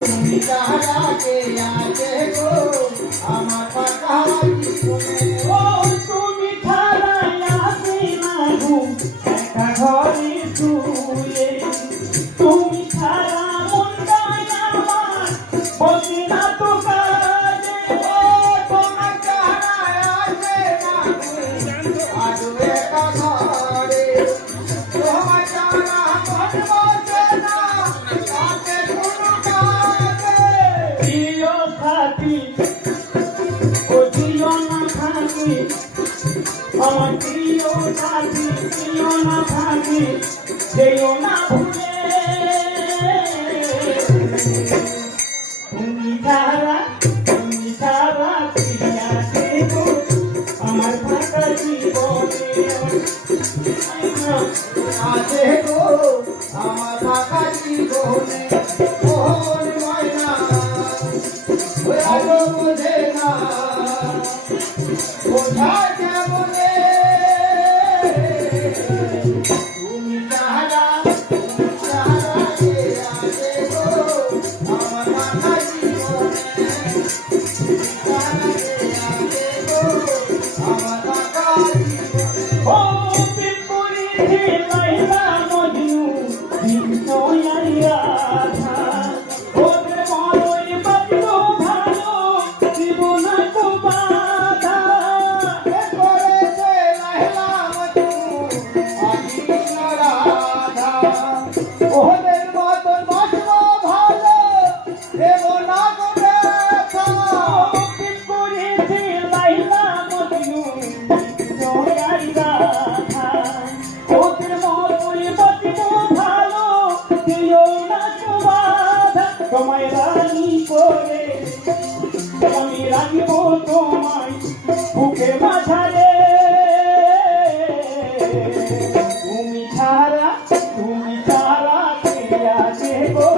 তুমি যারা কে আছে গো আমার পাকা জীবনে ও তুমি ছাড়া আসে না ঘুম একটা ঘরে শুয়ে তুমি ছাড়া মনটা আমার বসে না তো কাজে ও তোমার যারা আছে না আজও একা ঘরে তোমার যারা মন বসে না তাতে কোনো কাজে প্রিয় সাথী ও দিও না থাকি আমার প্রিয় সাথী দিও না থাকি যেও না ভুলে তুমি ছাড়া প্রিয়া দেখো আমার ফাঁকা জীবনে আছে গো আমার পাকা জীবনে কোন ময়না ওই আলো বোঝে না বোঝায় কেমনে তুমি যারা কে আছে গো আমার পাকা জীবনে যারা কে আছে গো আমার পাকা জীবনে ও পিপুরিতে লাইলা মজনু বিনয়া রাধা ওদের মরই বাজলো ভালো জীবন তো বাধা করেছে লাইলা মজনু কৃষ্ণ রাধা ওদের মতন বাঁচবো ভালো দেব না গো ব্যথা ও পিপুরিতে লাইলা মজনু বিনয়া রাধা ওদের মরই বাজলো ভালো দিও না তো বাধা তোমায় রানী করে আমি রাখবো তোমায় বুকে মাঝারে তুমি ছাড়া কে আছে গো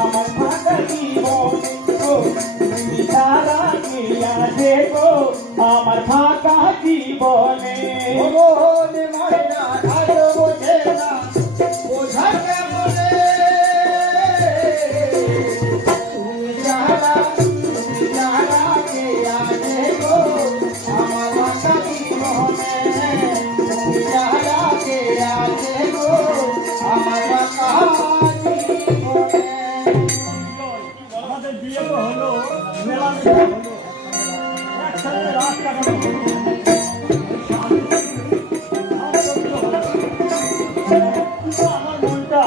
আমার ফাঁকা জীবনে গো তুমি ছাড়া কে আছে গো আমার ফাঁকা জীবনে ভগবানে ময়না ঢালো বোঝে না বোঝা কেমনে তুমি যারা কে আছে গো আমার বাসা জীবনে তুমি যারা কে আছে গো আমার বাসা জীবনে আমাদের বিয়ে তো হলো মেলামেশা হলো একসাথে রাত কাটানো হলো কিন্তু আমার মনটা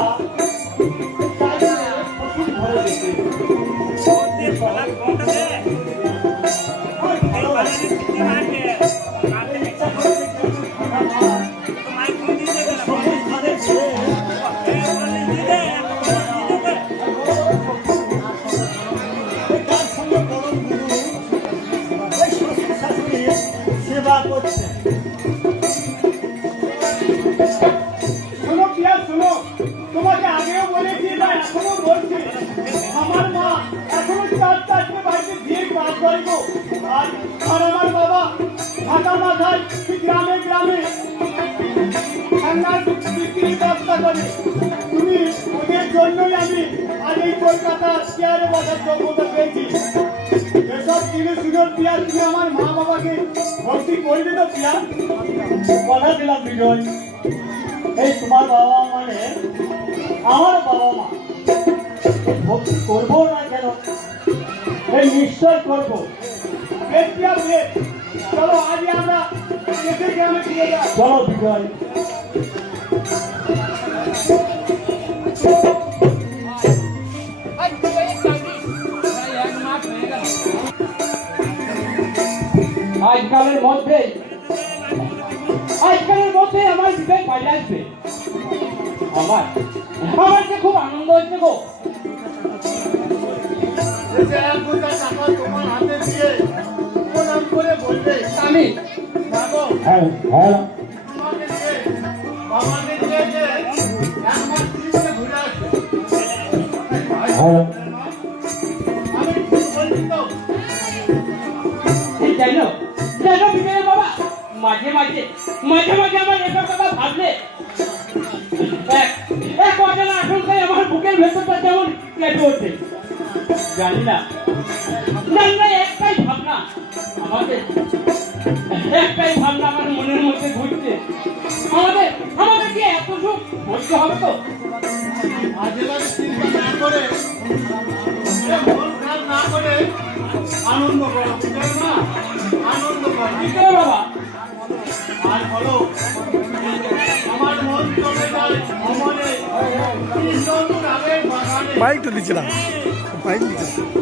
চাইছে প্রচুর ভরে যেতে ইচ্ছা করছে কিন্তু থাকা না সবুজ ধারে তার সঙ্গে পরম গুরু এই শ্বশুর শাশুড়ির সেবা করছে শোনো পিয়া শোনো তোমাকে আগেও বলেছি বা এখনো বলছি আমার মা এখনো চারটে বাড়িতে বিয়ে কাজ করবো আর আমার বাবা ঢাকা মাথায় গ্রামে ঠান্ডার বিক্রির ব্যবস্থা করে তুমি ওদের জন্যই আমি আজ এই কলকাতা চেয়ারে বসার যোগ্যতা পেয়েছি এসব জিনিস সুযোগ পিয়া তুমি আমার মা বাবাকে ভক্তি করবে তো পিয়া কথা দিলাম বিজয় এই তোমার বাবা মানে আমার বাবা মা ভক্তি করবো না কেন এই নিশ্চয় করবো বেশ পিয়া বেশ চলো আজই আমরা দেশের গ্রামে ফিরে যাই চলো বিজয় আজকালের মধ্যে আমার বিবেক বাড়ি আসবে আমার যে খুব আনন্দ হচ্ছে গো তোমার হাতে দিয়ে প্রণাম করে বলবে আমি হ্যাঁ তোমাকে দিয়ে বাবাকে দিয়ে যে একবার তিরিশে ঘুরে আসবে আমি ঠিক বলছি তো জানো বিজয় বাবা মাঝে মাঝে আমার এসব কথা ভাবলে এক অজানা আশঙ্কায় আমার বুকের ভেতরটা যেমন কেঁপে ওঠে জানি না জানি না, একটাই ভাবনা আমাদের, একটাই ভাবনা আমার মনের মধ্যে ঘুরছে। আমাদের আমাদের কি এত সুখ বলতে হবে তো? আজ এবারে চিন্তা না করে, মন খারাপ না করে আনন্দ করো, বুঝলেন না? আনন্দ করো। কি করে বাবা? আর বলো, আমার মন চলে যায় ভ্রমণে, কৃষ্ণচূড় আমের বাগানে। বাইকটা দিচ্ছিলাম, বাইক দিচ্ছিলাম।